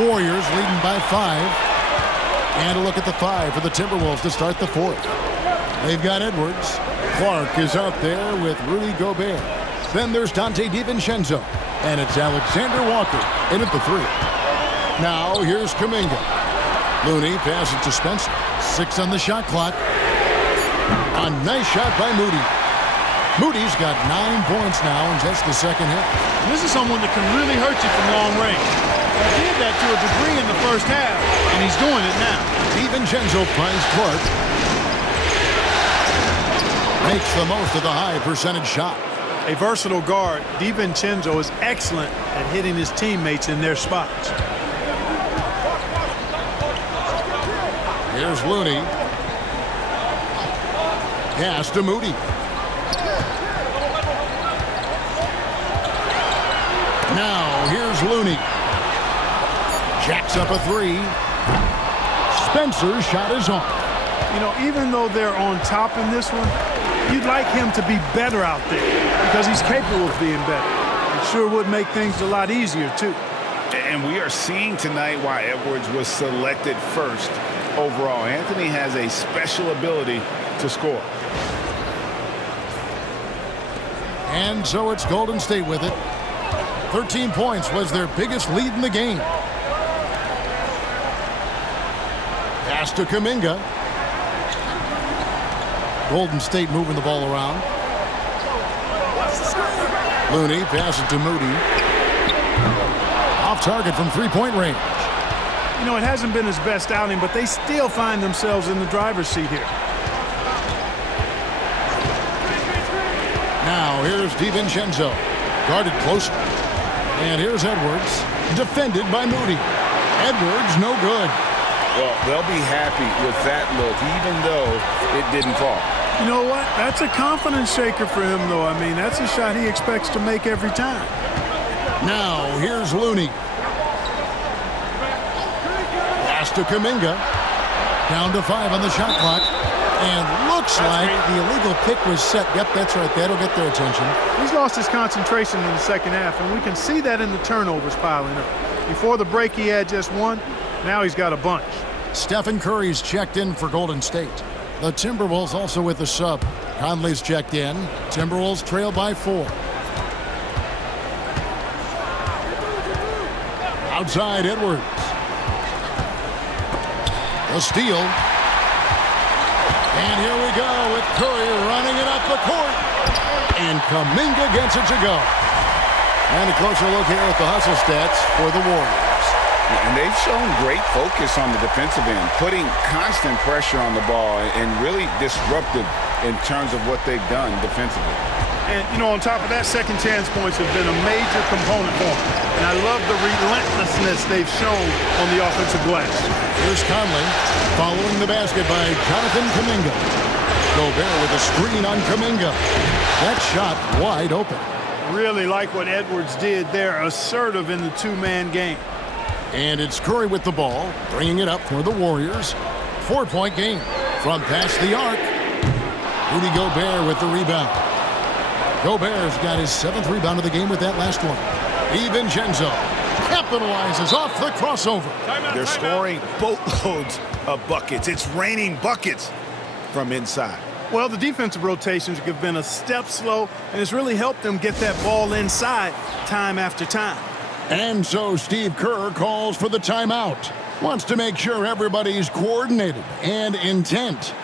Warriors leading by 5. And a look at the 5 for the Timberwolves to start the 4th. They've got Edwards. Clark is out there with Rudy Gobert. Then there's Dante DiVincenzo. And it's Alexander Walker in at the 3. Now here's Kuminga. Looney passes to Spencer. 6 on the shot clock. A nice shot by Moody. Moody's got 9 points now in just the second half. This is someone that can really hurt you from long range. He did that to a degree in the first half, and he's doing it now. DiVincenzo finds Clark. Makes the most of the high percentage shot. A versatile guard, DiVincenzo is excellent at hitting his teammates in their spots. Here's Looney. Pass to Moody. Now here's Looney. Jacks up a 3. Spencer's shot is off. You know, even though they're on top in this one, you'd like him to be better out there because he's capable of being better. It sure would make things a lot easier, too. And we are seeing tonight why Edwards was selected first overall. Anthony has a special ability to score. And so it's Golden State with it. 13 points was their biggest lead in the game. Pass to Kuminga. Golden State moving the ball around. Looney passes to Moody. Off target from three-point range. You know, it hasn't been his best outing, but they still find themselves in the driver's seat here. Now here's DiVincenzo. Guarded closely. And here's Edwards. Defended by Moody. Edwards no good. Well, they'll be happy with that look, even though it didn't fall. You know what? That's a confidence shaker for him, though. I mean, that's a shot he expects to make every time. Now, here's Looney. Pass to Kuminga. Down to 5 on the shot clock. And looks like the illegal pick was set. Yep, that's right. That'll get their attention. He's lost his concentration in the second half, and we can see that in the turnovers piling up. Before the break, he had just 1. Now he's got a bunch. Stephen Curry's checked in for Golden State. The Timberwolves also with the sub. Conley's checked in. Timberwolves trail by 4. Outside Edwards. The steal. And here we go with Curry running it up the court. And Kuminga gets it to go. And a closer look here at the hustle stats for the Warriors. And they've shown great focus on the defensive end, putting constant pressure on the ball and really disruptive in terms of what they've done defensively. And, you know, on top of that, second chance points have been a major component for them. And I love the relentlessness they've shown on the offensive glass. Here's Conley following the basket by Jonathan Kuminga. Gobert with a screen on Kuminga. That shot wide open. Really like what Edwards did there, assertive in the two-man game. And it's Curry with the ball, bringing it up for the Warriors. 4-point game from past the arc. Rudy Gobert with the rebound. Gobert's got his 7th rebound of the game with that last one. DiVincenzo capitalizes off the crossover. They're scoring boatloads of buckets. It's raining buckets from inside. Well, the defensive rotations have been a step slow, and it's really helped them get that ball inside time after time. And so Steve Kerr calls for the timeout. Wants to make sure everybody's coordinated and intent.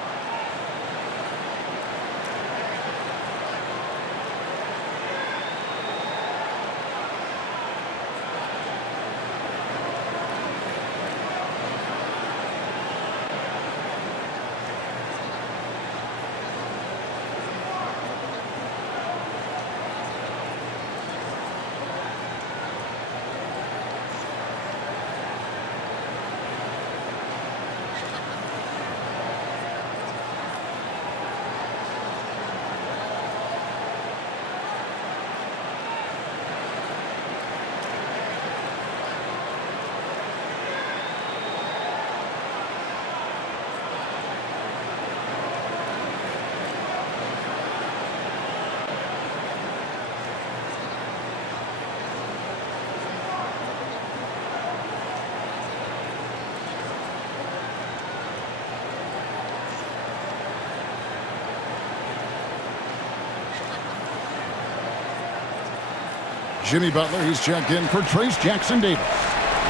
Jimmy Butler, he's checked in for Trace Jackson-Davis.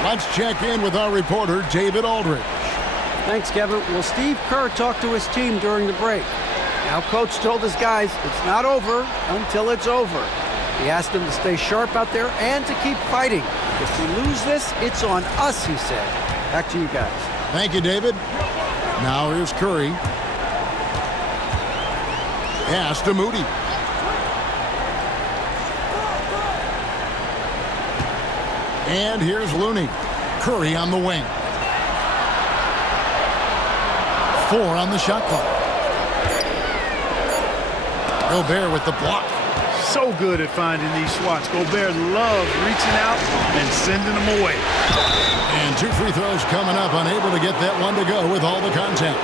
Let's check in with our reporter, David Aldridge. Thanks, Kevin. Well, Steve Kerr talked to his team during the break. Now, Coach told his guys it's not over until it's over. He asked them to stay sharp out there and to keep fighting. If we lose this, it's on us, he said. Back to you guys. Thank you, David. Now here's Curry. Pass to Moody. And here's Looney. Curry on the wing. 4 on the shot clock. Gobert with the block. So good at finding these swats. Gobert loves reaching out and sending them away. And 2 free throws coming up, unable to get that one to go with all the contact.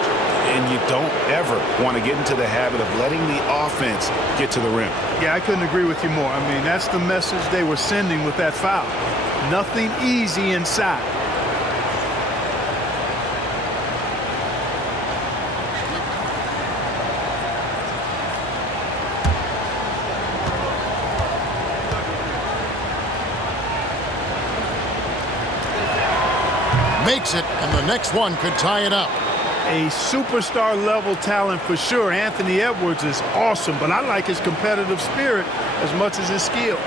And you don't ever want to get into the habit of letting the offense get to the rim. Yeah, I couldn't agree with you more. I mean, that's the message they were sending with that foul. Nothing easy inside. Makes it, and the next one could tie it up. A superstar level talent for sure. Anthony Edwards is awesome, but I like his competitive spirit as much as his skills.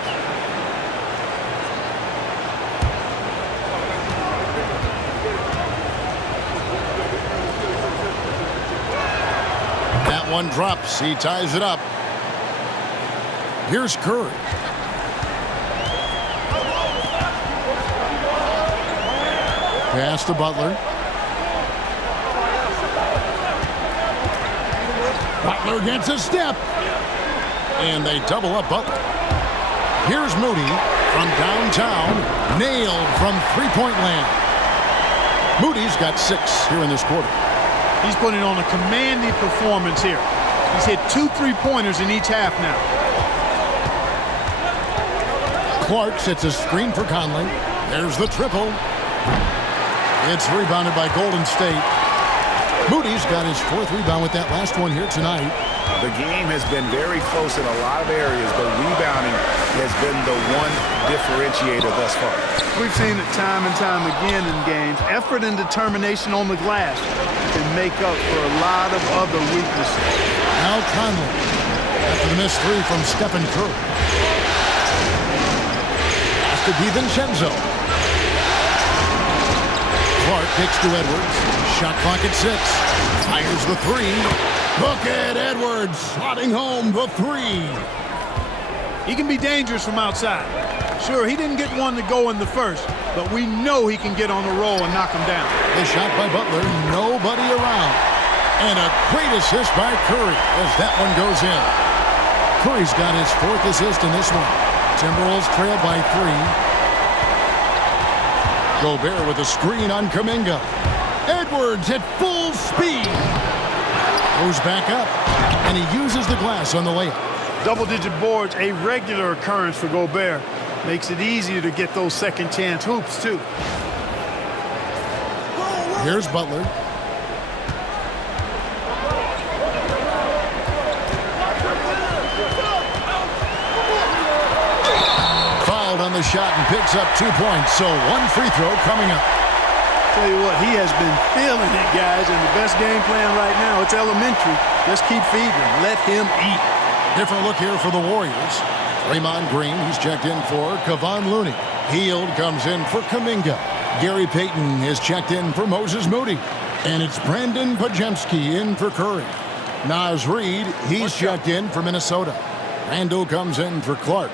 That one drops. He ties it up. Here's Curry. Pass to Butler. Butler gets a step. And they double up Butler. Here's Moody from downtown. Nailed from three-point land. Moody's got 6 here in this quarter. He's putting on a commanding performance here. He's hit 2 3-pointers in each half now. Clark sets a screen for Conley. There's the triple. It's rebounded by Golden State. Moody's got his 4th rebound with that last one here tonight. The game has been very close in a lot of areas, but rebounding has been the one differentiator thus far. We've seen it time and time again in games. Effort and determination on the glass can make up for a lot of other weaknesses. Now Conley after the missed 3 from Stephen Curry. Pass to DiVincenzo. Clark kicks to Edwards. Shot clock at 6. Fires the 3. Look at Edwards slotting home the 3. He can be dangerous from outside. Sure, he didn't get one to go in the first, but we know he can get on the roll and knock him down. The shot by Butler, nobody around. And a great assist by Curry as that one goes in. Curry's got his 4th assist in this one. Timberwolves trail by 3. Gobert with a screen on Kuminga. Edwards at full speed. Goes back up, and he uses the glass on the layup. Double-digit boards, a regular occurrence for Gobert. Makes it easier to get those second-chance hoops, too. Here's Butler. Fouled on the shot and picks up 2 points, so 1 free throw coming up. Tell you what, he has been feeling it, guys, and the best game plan right now, it's elementary. Just keep feeding him. Let him eat. Different look here for the Warriors. Draymond Green, he's checked in for Kevon Looney. Hield comes in for Kuminga. Gary Payton is checked in for Moses Moody. And it's Brandon Podziemski in for Curry. Naz Reid, he's checked in for Minnesota. Randall comes in for Clark.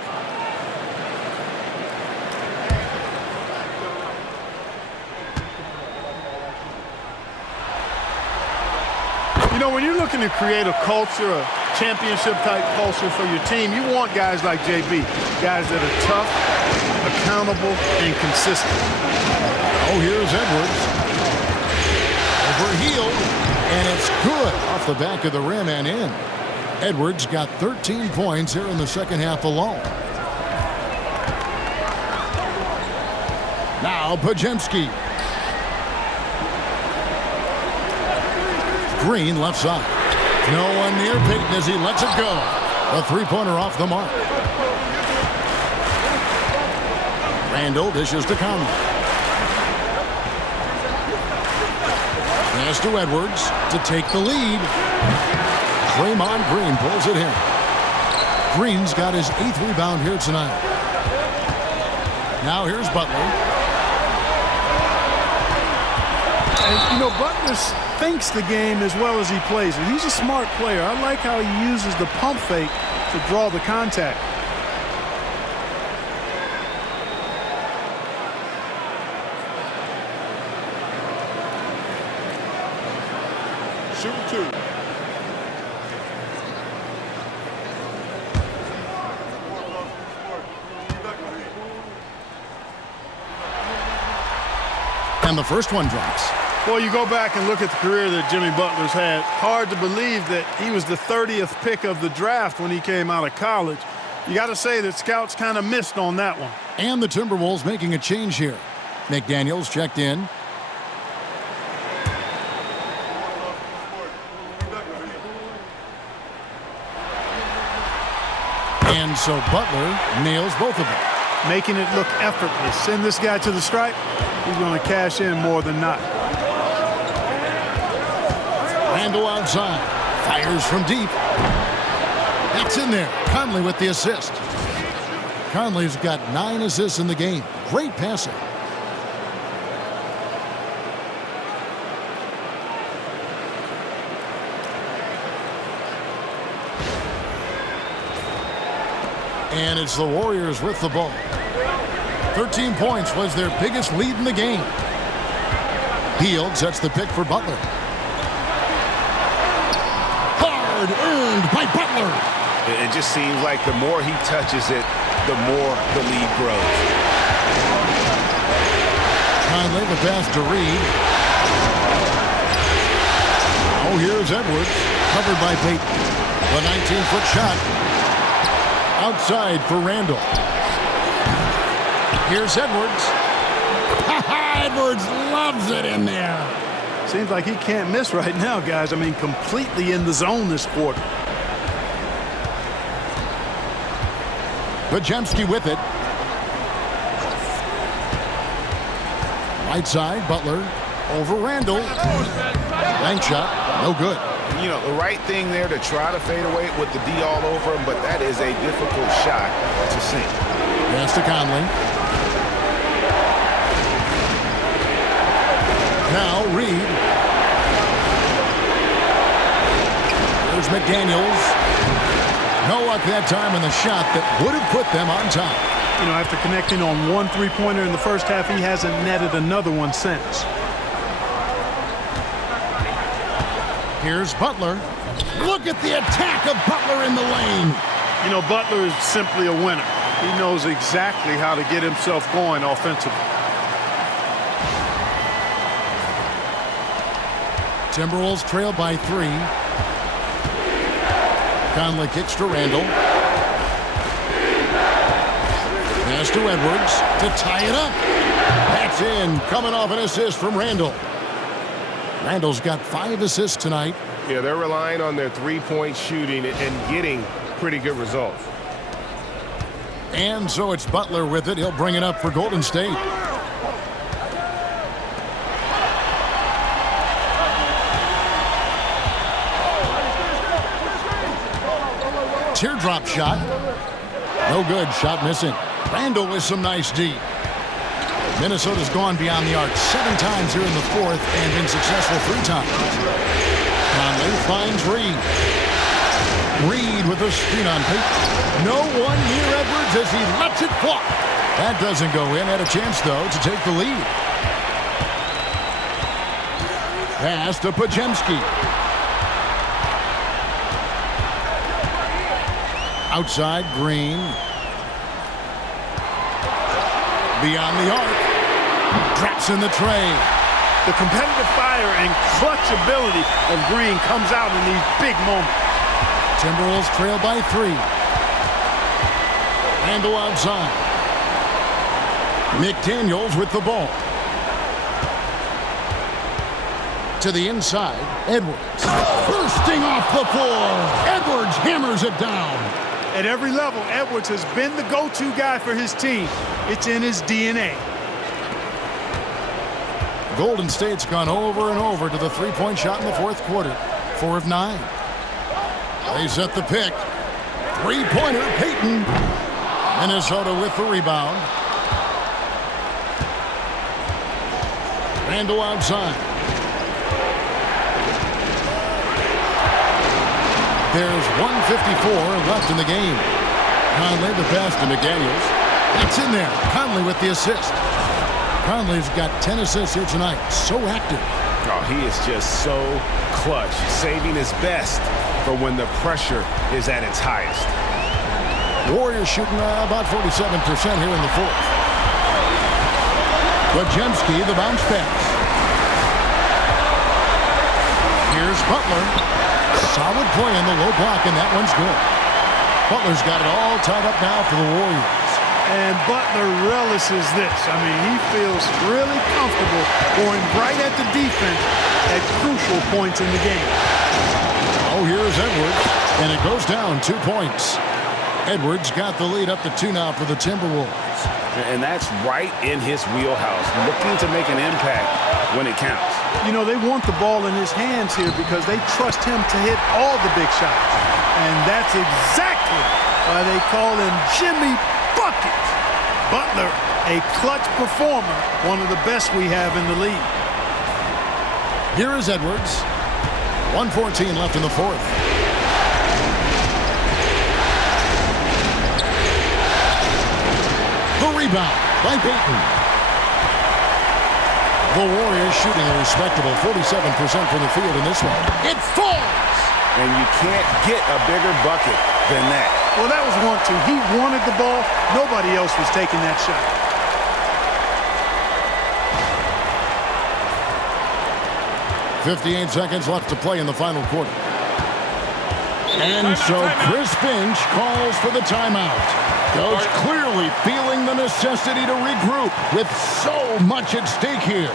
You know, when you're looking to create a culture, a championship-type culture for your team, you want guys like JB, guys that are tough, accountable, and consistent. Oh, here's Edwards. Over Hield, and it's good off the back of the rim and in. Edwards got 13 points here in the second half alone. Now Podziemski. Green left side. No one near Payton as he lets it go. A 3-pointer off the mark. Randall dishes to Conley. Pass to Edwards to take the lead. Draymond Green pulls it in. Green's got his 8th rebound here tonight. Now here's Butler. And, Butler thinks the game as well as he plays it. He's a smart player. I like how he uses the pump fake to draw the contact. Shoot 2. And the first one drops. Well, you go back and look at the career that Jimmy Butler's had. Hard to believe that he was the 30th pick of the draft when he came out of college. You got to say that scouts kind of missed on that one. And the Timberwolves making a change here. McDaniels checked in. And so Butler nails both of them. Making it look effortless. Send this guy to the stripe. He's going to cash in more than not. Randall outside. Fires from deep. That's in there. Conley with the assist. Conley's got 9 assists in the game. Great passing. And it's the Warriors with the ball. 13 points was their biggest lead in the game. Hield sets the pick for Butler. Hard earned by Butler. It just seems like the more he touches it, the more the lead grows. Conley the pass to Reed. Oh, here's Edwards. Covered by Payton. The 19-foot shot. Outside for Randall. Here's Edwards. Edwards loves it in there. Seems like he can't miss right now, guys. I mean, completely in the zone this quarter. Podziemski with it. Right side, Butler over Randall. Bank shot, no good. The right thing there to try to fade away with the D all over him, but that is a difficult shot to sink. Pass to Conley. Now Reed. There's McDaniels. No luck that time on the shot that would have put them on top. After connecting on 1 3-pointer in the first half, he hasn't netted another one since. Here's Butler. Look at the attack of Butler in the lane. Butler is simply a winner. He knows exactly how to get himself going offensively. Timberwolves trail by 3. Conley kicks to Randall. Pass to Edwards to tie it up. That's in, coming off an assist from Randall. Randall's got 5 assists tonight. Yeah, they're relying on their three-point shooting and getting pretty good results. And so it's Butler with it. He'll bring it up for Golden State. Teardrop shot. No good. Shot missing. Randall with some nice D. Minnesota's gone beyond the arc 7 times here in the 4th and been successful 3 times. Conley finds Reed. Reed with a screen on Payton. No one near Edwards as he lets it fly. That doesn't go in. Had a chance, though, to take the lead. Pass to Podziemski. Outside, Green. Beyond the arc. Traps in the tray. The competitive fire and clutch ability of Green comes out in these big moments. Timberwolves trail by 3. Randall outside. McDaniels with the ball. To the inside, Edwards. Bursting off the floor. Edwards hammers it down. At every level, Edwards has been the go-to guy for his team. It's in his DNA. Golden State's gone over and over to the three-point shot in the fourth quarter. 4 of 9. They set the pick. Three-pointer, Payton. Minnesota with the rebound. Randall outside. There's 1:54 left in the game. Conley the pass to McDaniels. It's in there. Conley with the assist. Conley's got 10 assists here tonight. So active. Oh, he is just so clutch, saving his best for when the pressure is at its highest. Warriors shooting about 47% here in the fourth. Wojemski, the bounce pass. Here's Butler. Solid play in the low block, and that one's good. Butler's got it all tied up now for the Warriors. And Butler relishes this. I mean, he feels really comfortable going right at the defense at crucial points in the game. Oh, here's Edwards, and it goes down 2 points. Edwards got the lead up to 2 now for the Timberwolves. And that's right in his wheelhouse, looking to make an impact when it counts. You know, they want the ball in his hands here because they trust him to hit all the big shots. And that's exactly why they call him Jimmy Bucket. Butler, a clutch performer, one of the best we have in the league. Here is Edwards. 1:14 left in the fourth. The rebound by Payton. The Warriors shooting a respectable 47% from the field in this one. It falls! And you can't get a bigger bucket than that. Well, that was 1-2. He wanted the ball. Nobody else was taking that shot. .58 seconds left to play in the final quarter. And so Chris Finch calls for the timeout. Coach clearly feeling the necessity to regroup with so much at stake here.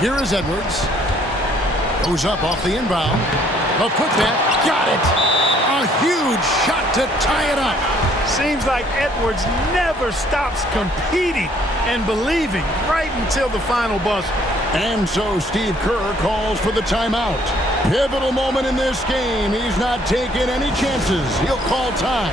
Here is Edwards. Goes up off the inbound. A putback. Got it. A huge shot to tie it up. Seems like Edwards never stops competing and believing right until the final buzzer. And so Steve Kerr calls for the timeout. Pivotal moment in this game. He's not taking any chances. He'll call time.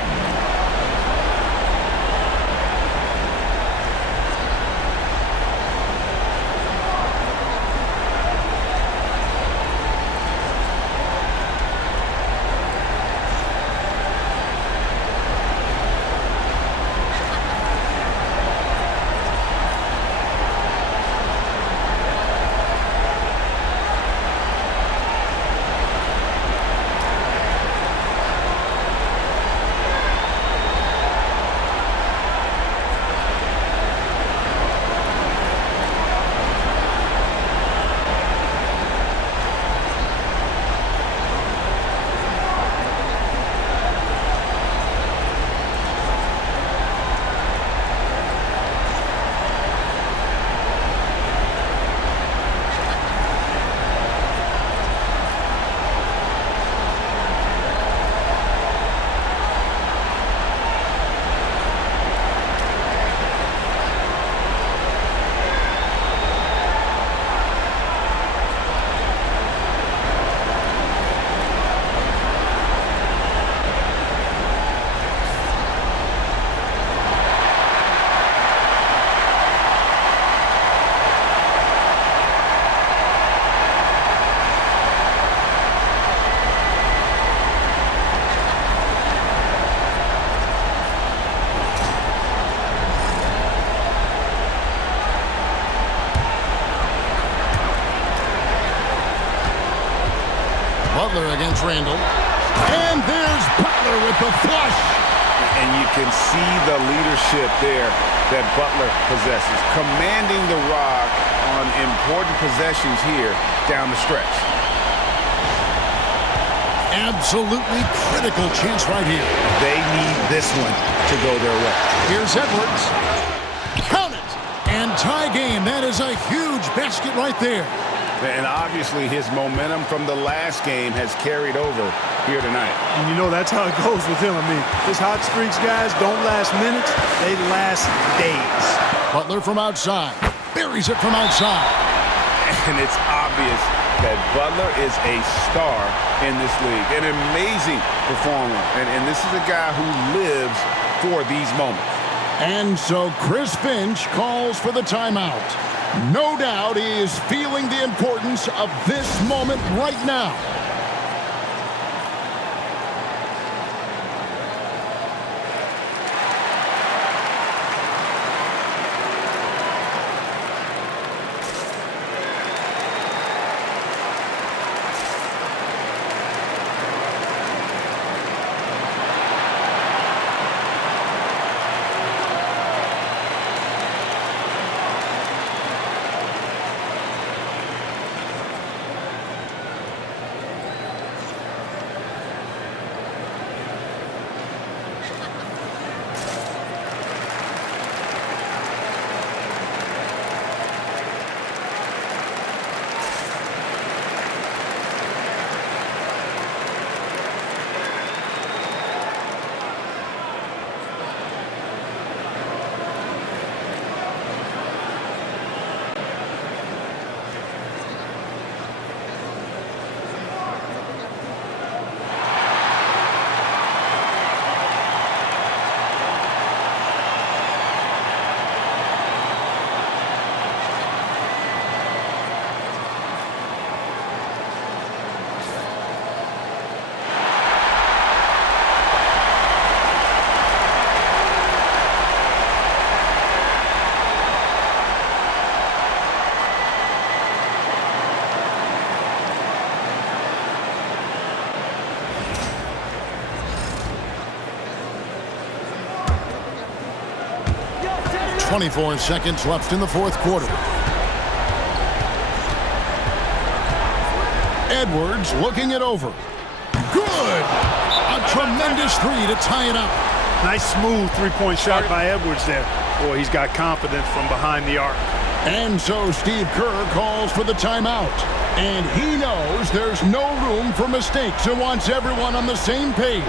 Here's Randall. And there's Butler with the flush. And you can see the leadership there that Butler possesses, commanding the rock on important possessions here down the stretch. Absolutely critical chance right here. They need this one to go their way. Here's Edwards. Count it. And tie game. That is a huge basket right there. And obviously his momentum from the last game has carried over here tonight. And you know that's how it goes with him. I mean, his hot streaks, guys, don't last minutes. They last days. Butler from outside. Buries it from outside. And it's obvious that Butler is a star in this league. An amazing performer. And this is a guy who lives for these moments. And so Chris Finch calls for the timeout. No doubt he is feeling the importance of this moment right now. .24 seconds left in the fourth quarter. Edwards looking it over. Good! A tremendous three to tie it up. Nice smooth three-point shot by Edwards there. Boy, he's got confidence from behind the arc. And so Steve Kerr calls for the timeout. And he knows there's no room for mistakes and wants everyone on the same page.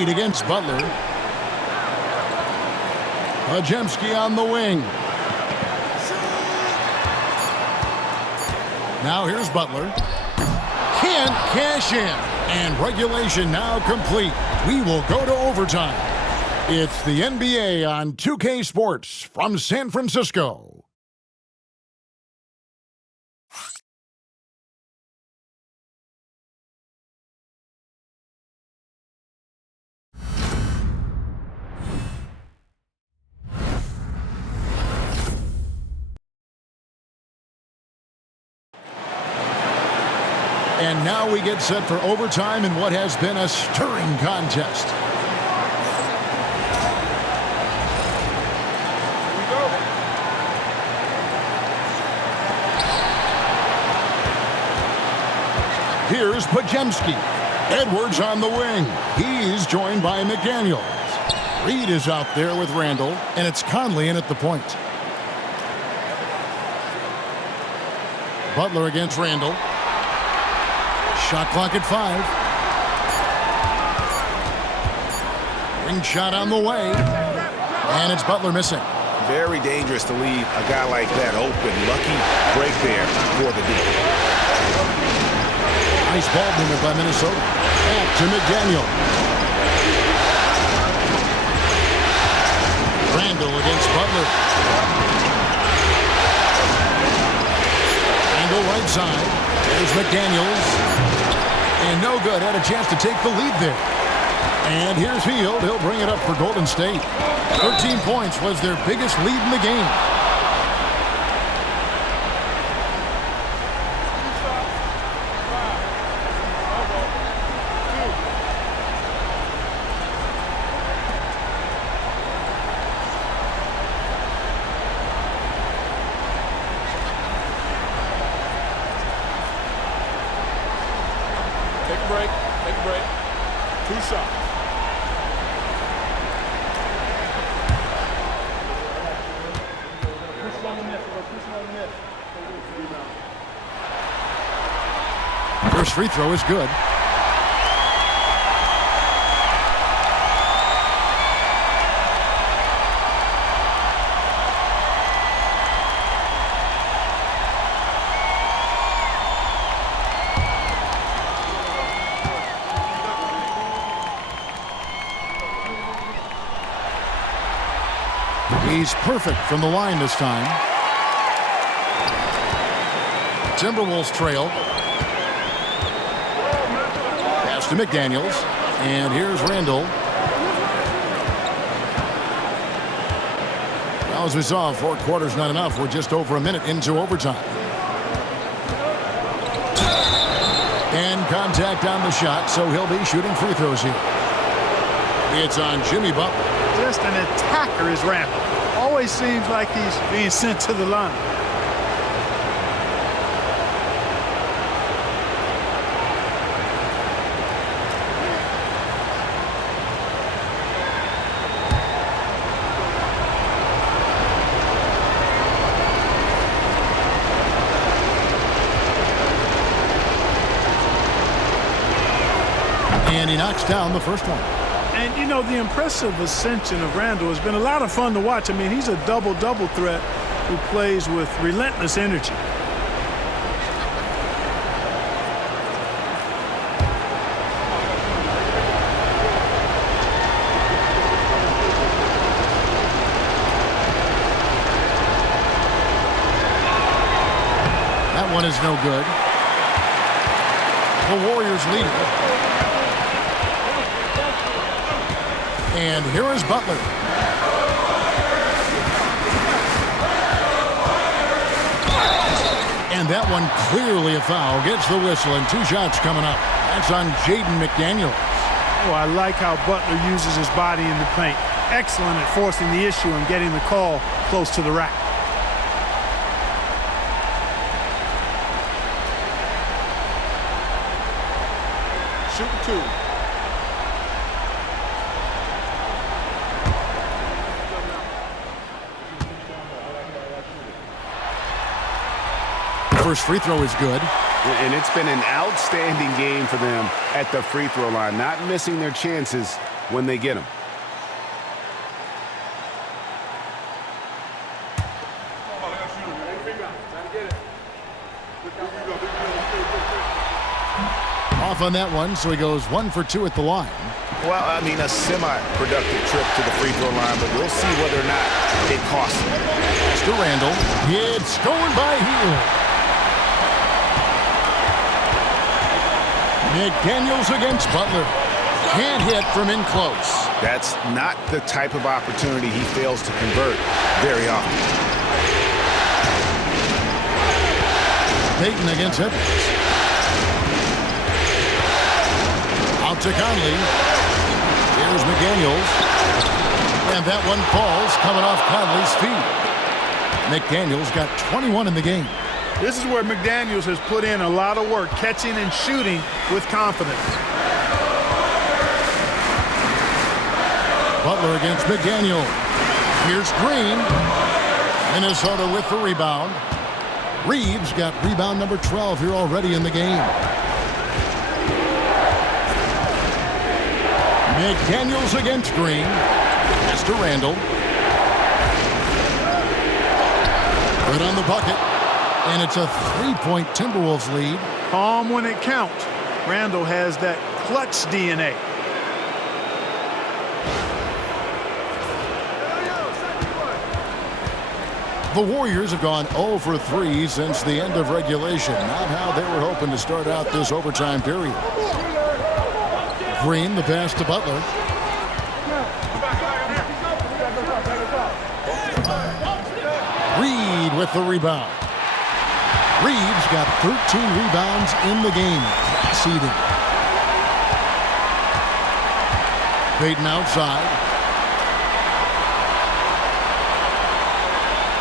Against Butler. Ajemski on the wing. Now here's Butler. Can't cash in. And regulation now complete. We will go to overtime. It's the NBA on 2K Sports from San Francisco. And now we get set for overtime in what has been a stirring contest. Here's Pajemski. Edwards on the wing. He's joined by McDaniels. Reed is out there with Randall, and it's Conley in at the point. Butler against Randall. Shot clock at 5. Ring shot on the way. And it's Butler missing. Very dangerous to leave a guy like that open. Lucky break there for the D. Nice ball movement by Minnesota. Back to McDaniel. Randall against Butler. Randall right side. There's McDaniels. And no good. Had a chance to take the lead there. And here's Hield. He'll bring it up for Golden State. 13 points was their biggest lead in the game. Take a break. 2 shots. First free throw is good. He's perfect from the line this time. Timberwolves trail. Pass to McDaniels. And here's Randall. Well, as we saw, 4 quarters not enough. We're just over a minute into overtime. And contact on the shot, so he'll be shooting free throws here. It's on Jimmy Butler. Just an attacker is Randall. Always seems like he's being sent to the line. And he knocks down the first one. And, you know, the impressive ascension of Randall has been a lot of fun to watch. I mean, he's a double-double threat who plays with relentless energy. That one is no good. The Warriors lead it. And here is Butler. And that one clearly a foul. Gets the whistle and 2 shots coming up. That's on Jaden McDaniels. Oh, I like how Butler uses his body in the paint. Excellent at forcing the issue and getting the call close to the rack. Shooting 2. First free throw is good. And it's been an outstanding game for them at the free throw line, not missing their chances when they get them. Off on that one, so he goes 1 for 2 at the line. Well, I mean, a semi-productive trip to the free throw line, but we'll see whether or not it costs him. Pass to Randall. It's going by Hield. McDaniels against Butler. Can't hit from in close. That's not the type of opportunity he fails to convert very often. Payton against Edwards. Out to Conley. Here's McDaniels. And that one falls coming off Conley's feet. McDaniels got 21 in the game. This is where McDaniels has put in a lot of work, catching and shooting with confidence. Butler against McDaniel. Here's Green. Minnesota with the rebound. Reeves got rebound number 12 here already in the game. McDaniels against Green. Pass to Randall. Good on the bucket. And it's a 3-point Timberwolves lead. Calm when it counts. Randall has that clutch DNA. The Warriors have gone 0 for 3 since the end of regulation. Not how they were hoping to start out this overtime period. Green, the pass to Butler. Reed with the rebound. Reeves got 13 rebounds in the game. Class eating. Payton outside.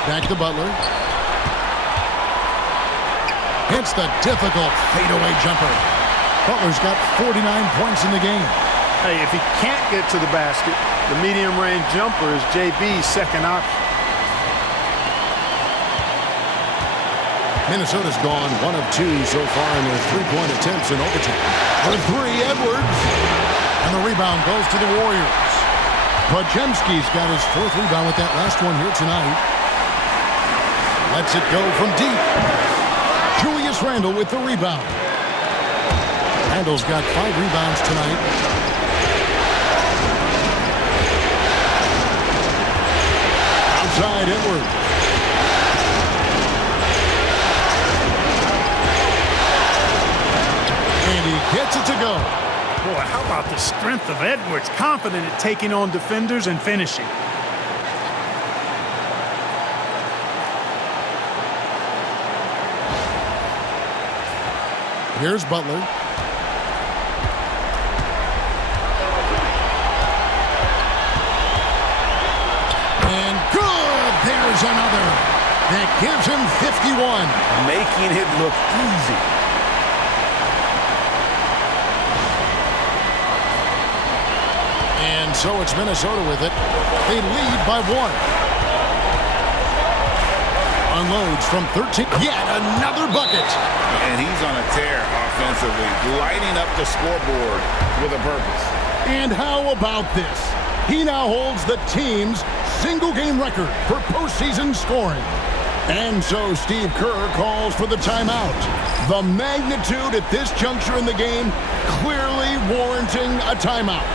Back to Butler. Hits the difficult fadeaway jumper. Butler's got 49 points in the game. Hey, if he can't get to the basket, the medium-range jumper is JB's second option. Minnesota's gone 1 of 2 so far in their three-point attempts in overtime. For 3, Edwards. And the rebound goes to the Warriors. Podziemski's got his 4th rebound with that last one here tonight. Lets it go from deep. Julius Randle with the rebound. Randle's got 5 rebounds tonight. Outside Edwards. And he gets it to go. Boy, how about the strength of Edwards? Confident at taking on defenders and finishing. Here's Butler. And good! There's another. That gives him 51. Making it look easy. And so it's Minnesota with it. They lead by 1. Unloads from 13. Yet another bucket. And he's on a tear offensively, lighting up the scoreboard with a purpose. And how about this? He now holds the team's single-game record for postseason scoring. And so Steve Kerr calls for the timeout. The magnitude at this juncture in the game clearly warranting a timeout.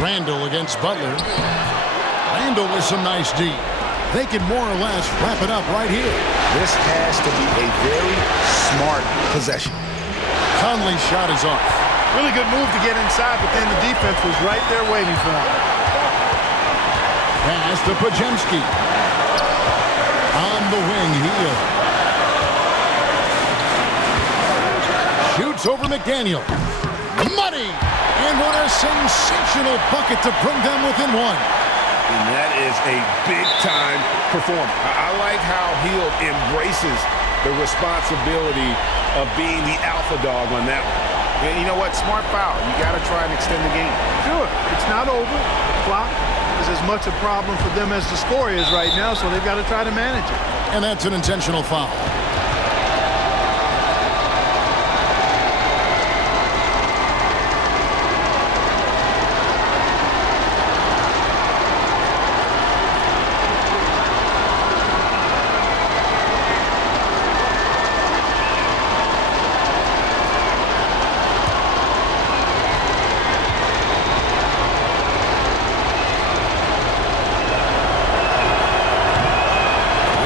Randall against Butler. Randall with some nice D. They can more or less wrap it up right here. This has to be a very smart possession. Conley's shot is off. Really good move to get inside, but then the defense was right there waiting for him. Pass to Pajemski. On the wing, Hield. Shoots over McDaniel. Money! And what a sensational bucket to bring them within one. And that is a big-time performance. I like how Hield embraces the responsibility of being the alpha dog on that one. And you know what? Smart foul. You got to try and extend the game. Sure, it's not over. The clock is as much a problem for them as the score is right now, so they've got to try to manage it. And that's an intentional foul.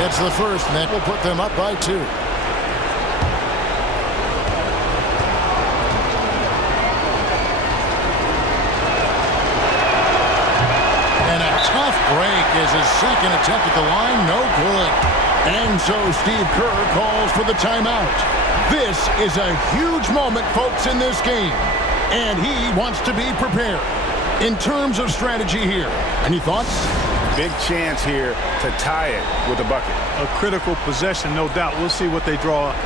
It's the first, and that will put them up by 2. And a tough break is his second attempt at the line. No good. And so Steve Kerr calls for the timeout. This is a huge moment, folks, in this game. And he wants to be prepared. In terms of strategy here, any thoughts? Big chance here to tie it with a bucket. A critical possession, no doubt. We'll see what they draw up.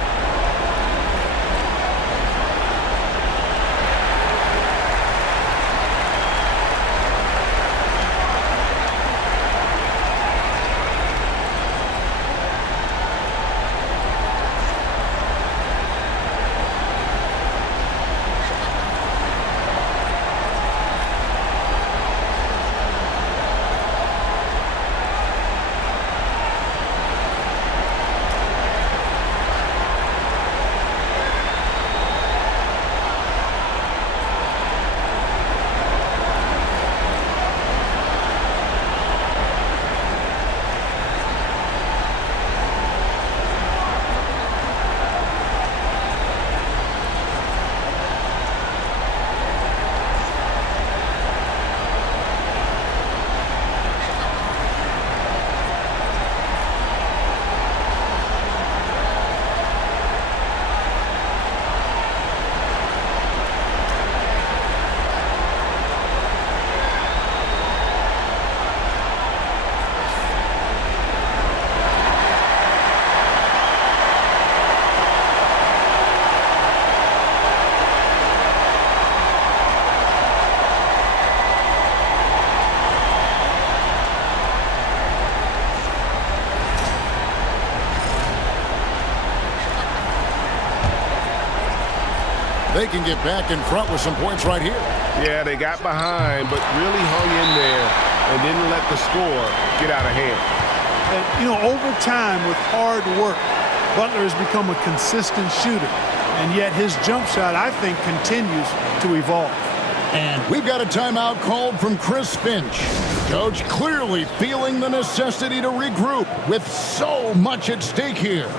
They can get back in front with some points right here. Yeah, they got behind, but really hung in there and didn't let the score get out of hand. And, you know, over time with hard work, Butler has become a consistent shooter. And yet his jump shot, I think, continues to evolve. And we've got a timeout called from Chris Finch. Coach clearly feeling the necessity to regroup with so much at stake here.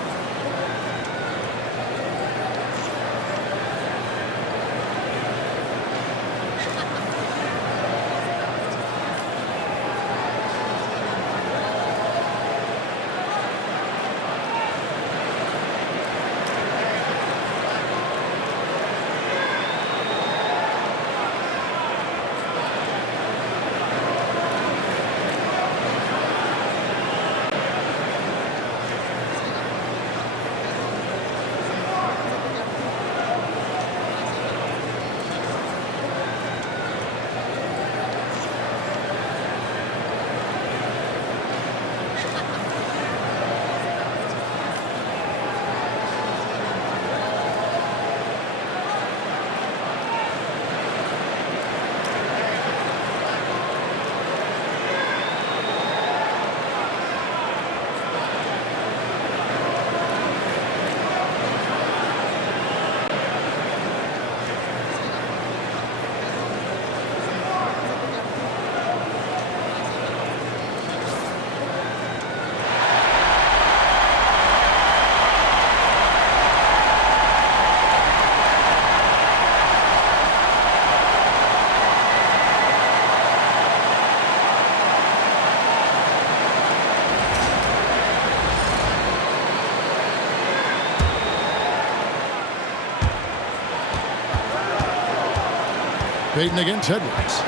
Payton against Edwards.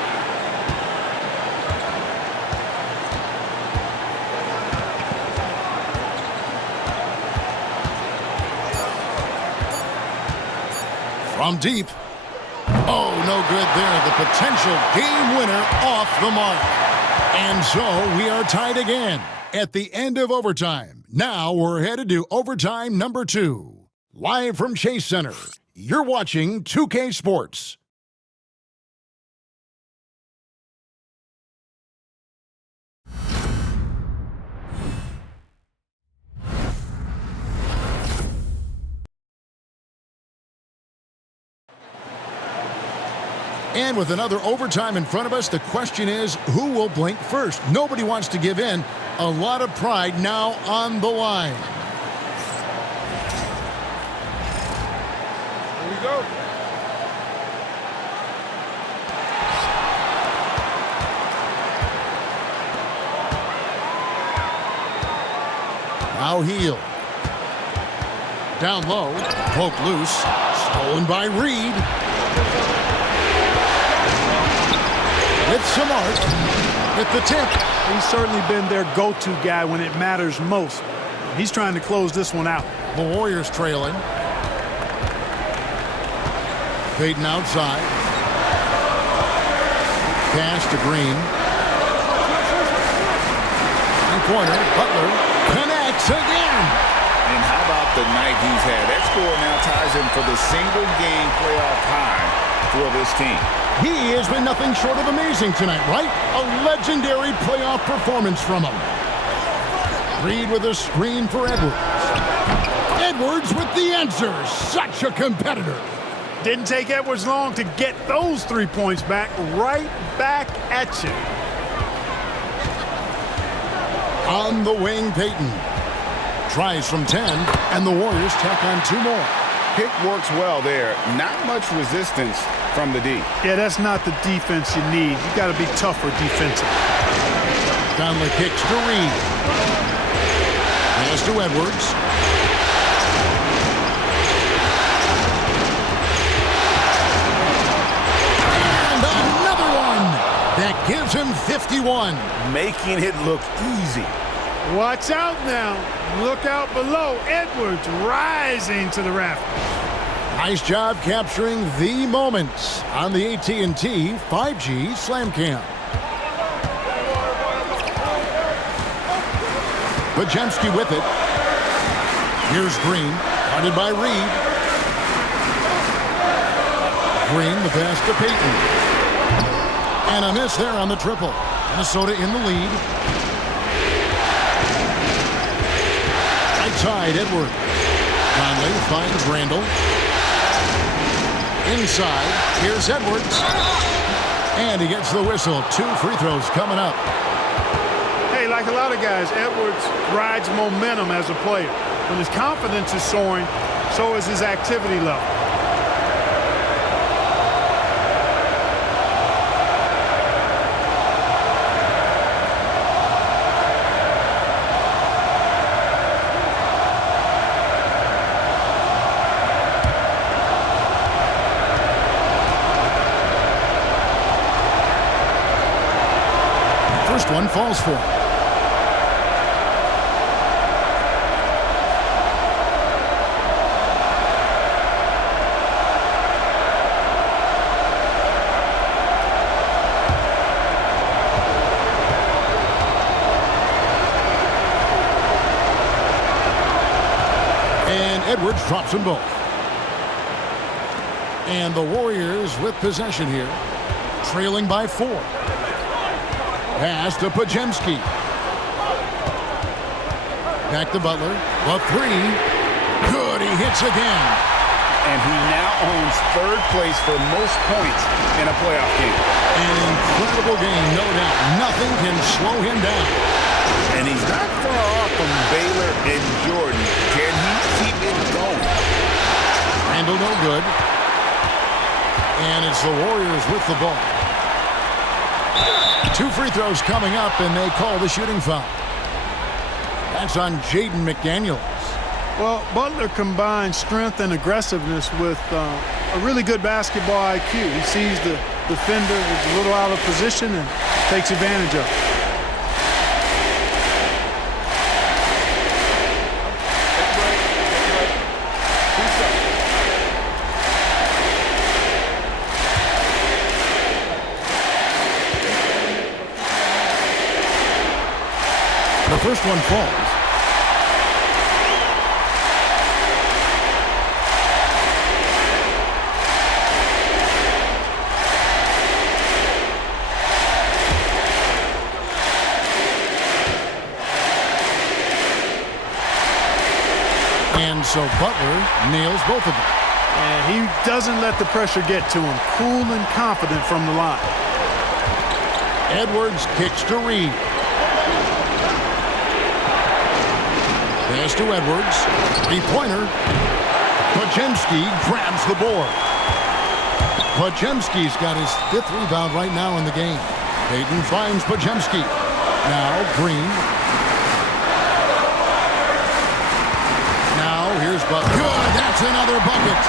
From deep. Oh, no good there. The potential game winner off the mark. And so we are tied again at the end of overtime. Now we're headed to overtime number 2. Live from Chase Center, you're watching 2K Sports. And with another overtime in front of us, the question is, who will blink first? Nobody wants to give in. A lot of pride now on the line. Here we go. Now Heel. Down low, poked loose, stolen by Reed. With some art, at the tip. He's certainly been their go-to guy when it matters most. He's trying to close this one out. The Warriors trailing. Payton outside. Pass to Green. Three-pointer, Butler connects again. And how about the night he's had? That score now ties him for the single-game playoff high for this team. He has been nothing short of amazing tonight, right? A legendary playoff performance from him. Reed with a screen for Edwards. Edwards with the answer. Such a competitor. Didn't take Edwards long to get those 3 points back. Right back at you. On the wing, Payton. Tries from 10, and the Warriors tack on 2 more. Pick works well there. Not much resistance from the D. Yeah, that's not the defense you need. You got to be tougher defensively. Conley kicks to Reed. Pass to Edwards. And another one. That gives him 51. Making it look easy. Watch out now. Look out below. Edwards rising to the rafters. Nice job capturing the moments on the AT&T 5G Slam Cam. Pajemski with it. Here's Green, guarded by Reed. Green, the pass to Payton. And a miss there on the triple. Minnesota in the lead. Right side, Edward. Conley finds Randall. Inside, here's Edwards. And he gets the whistle. 2 free throws coming up. Hey, like a lot of guys, Edwards rides momentum as a player. When his confidence is soaring, so is his activity level. First one falls for him. And Edwards drops them both. And the Warriors with possession here, trailing by 4. Pass to Pajemski. Back to Butler. A 3. Good, he hits again. And he now owns 3rd place for most points in a playoff game. An incredible game, no doubt. Nothing can slow him down. And he's not far off from Baylor and Jordan. Can he keep it going? Randall no good. And it's the Warriors with the ball. 2 free throws coming up, and they call the shooting foul. That's on Jaden McDaniels. Well, Butler combines strength and aggressiveness with a really good basketball IQ. He sees the defender is a little out of position and takes advantage of it. The first one falls. And so Butler nails both of them. And he doesn't let the pressure get to him. Cool and confident from the line. Edwards kicks to Reed. Pass to Edwards. Three-pointer. Podziemski grabs the board. Podziemski's got his 5th rebound right now in the game. Payton finds Podziemski. Now Green. Now here's Butler. Good, that's another bucket.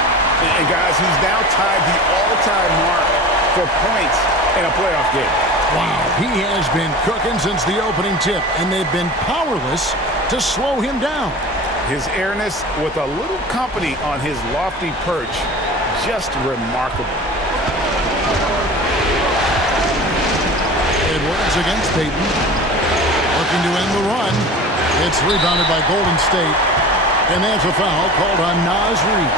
And guys, he's now tied the all-time mark for points in a playoff game. Wow, he has been cooking since the opening tip, and they've been powerless to slow him down. His airness with a little company on his lofty perch, just remarkable. Edwards against Payton. Looking to end the run. It's rebounded by Golden State. And that's a foul called on Naz Reid.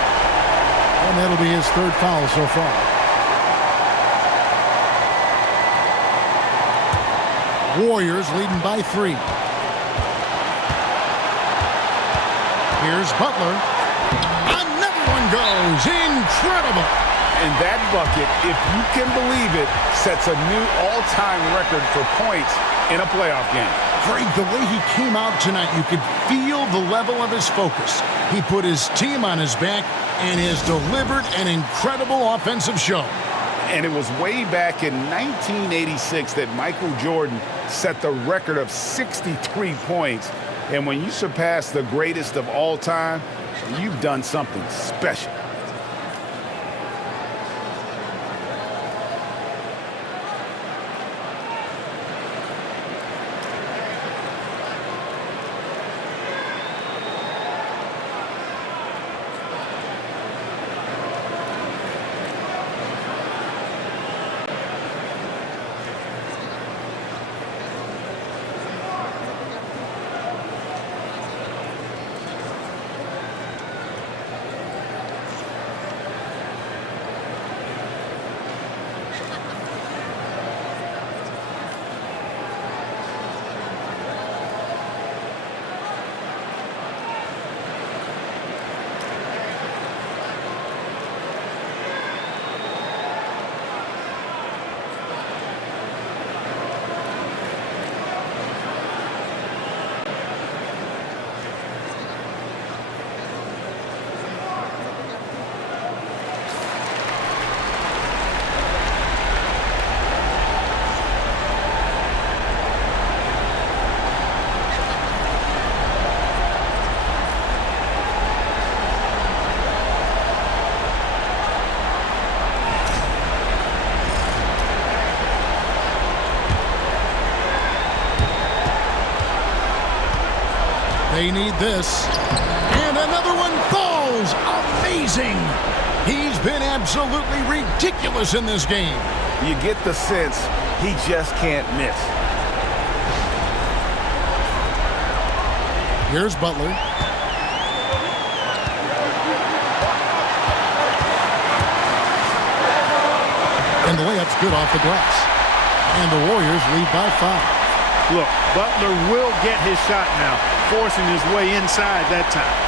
And that'll be his 3rd foul so far. Warriors leading by 3. Here's Butler. Another one goes. Incredible. And that bucket, if you can believe it, sets a new all-time record for points in a playoff game. Greg, the way he came out tonight, you could feel the level of his focus. He put his team on his back and has delivered an incredible offensive show. And it was way back in 1986 that Michael Jordan set the record of 63 points. And when you surpass the greatest of all time, you've done something special. They need this. And another one falls. Amazing. He's been absolutely ridiculous in this game. You get the sense he just can't miss. Here's Butler. And the layup's good off the glass. And the Warriors lead by 5. Look, Butler will get his shot now, forcing his way inside that time.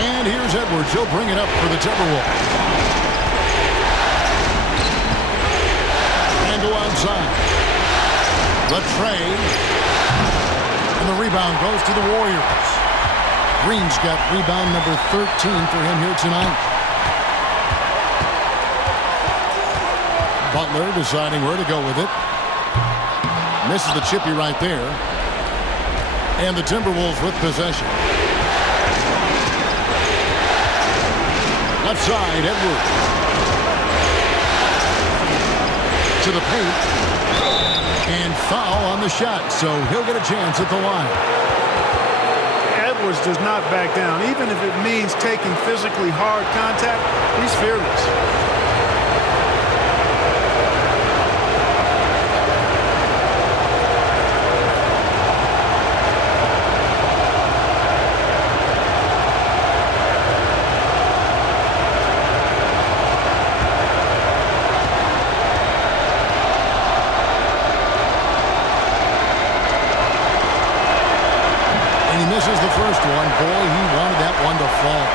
And here's Edwards. He'll bring it up for the Timberwolves. And go outside. Latrey. And the rebound goes to the Warriors. Green's got rebound number 13 for him here tonight. Butler deciding where to go with it. Misses the chippy right there. And the Timberwolves with possession. Left side, Edwards. To the paint. And foul on the shot, so he'll get a chance at the line. Edwards does not back down. Even if it means taking physically hard contact, he's fearless. Misses the first one. Boy, he wanted that one to fall.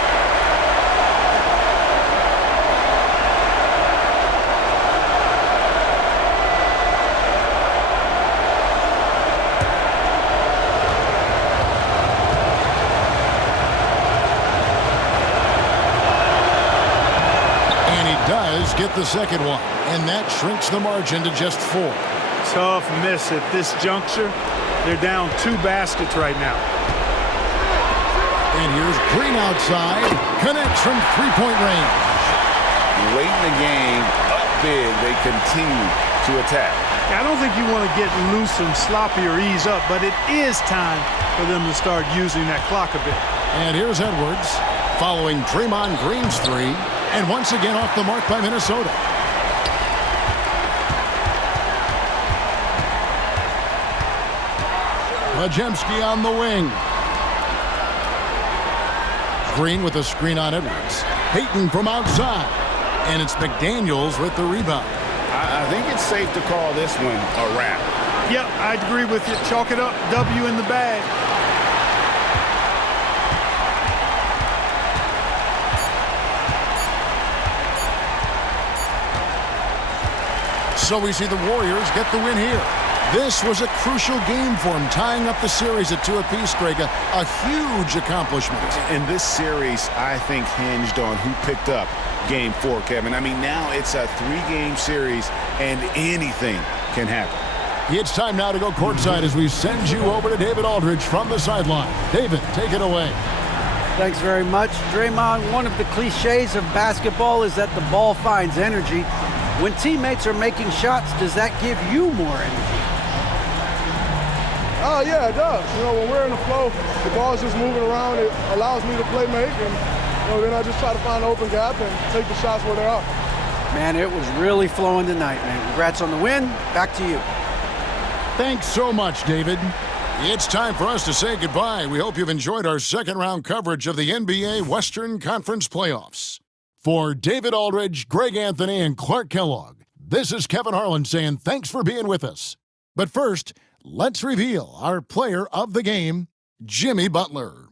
And he does get the second one. And that shrinks the margin to just 4. Tough miss at this juncture. They're down 2 baskets right now. And here's Green outside. Connects from three-point range. Late in the game, up big, they continue to attack. I don't think you want to get loose and sloppy or ease up, but it is time for them to start using that clock a bit. And here's Edwards following Draymond Green's 3. And once again off the mark by Minnesota. Majemski on the wing. Green with a screen on Edwards. Payton from outside. And it's McDaniels with the rebound. I think it's safe to call this one a wrap. Yep, I'd agree with you. Chalk it up. W in the bag. So we see the Warriors get the win here. This was a crucial game for him, tying up the series at 2 apiece, Greg. A huge accomplishment. And this series, I think, hinged on who picked up Game 4, Kevin. I mean, now it's a 3-game series, and anything can happen. It's time now to go courtside as we send you over to David Aldridge from the sideline. David, take it away. Thanks very much. Draymond, one of the cliches of basketball is that the ball finds energy. When teammates are making shots, does that give you more energy? Oh, yeah, it does. You know, when we're in the flow, the ball's just moving around. It allows me to play make, and then I just try to find an open gap and take the shots where they are. Man, it was really flowing tonight, man. Congrats on the win. Back to you. Thanks so much, David. It's time for us to say goodbye. We hope you've enjoyed our second-round coverage of the NBA Western Conference Playoffs. For David Aldridge, Greg Anthony, and Clark Kellogg, this is Kevin Harlan saying thanks for being with us. But first, let's reveal our player of the game, Jimmy Butler.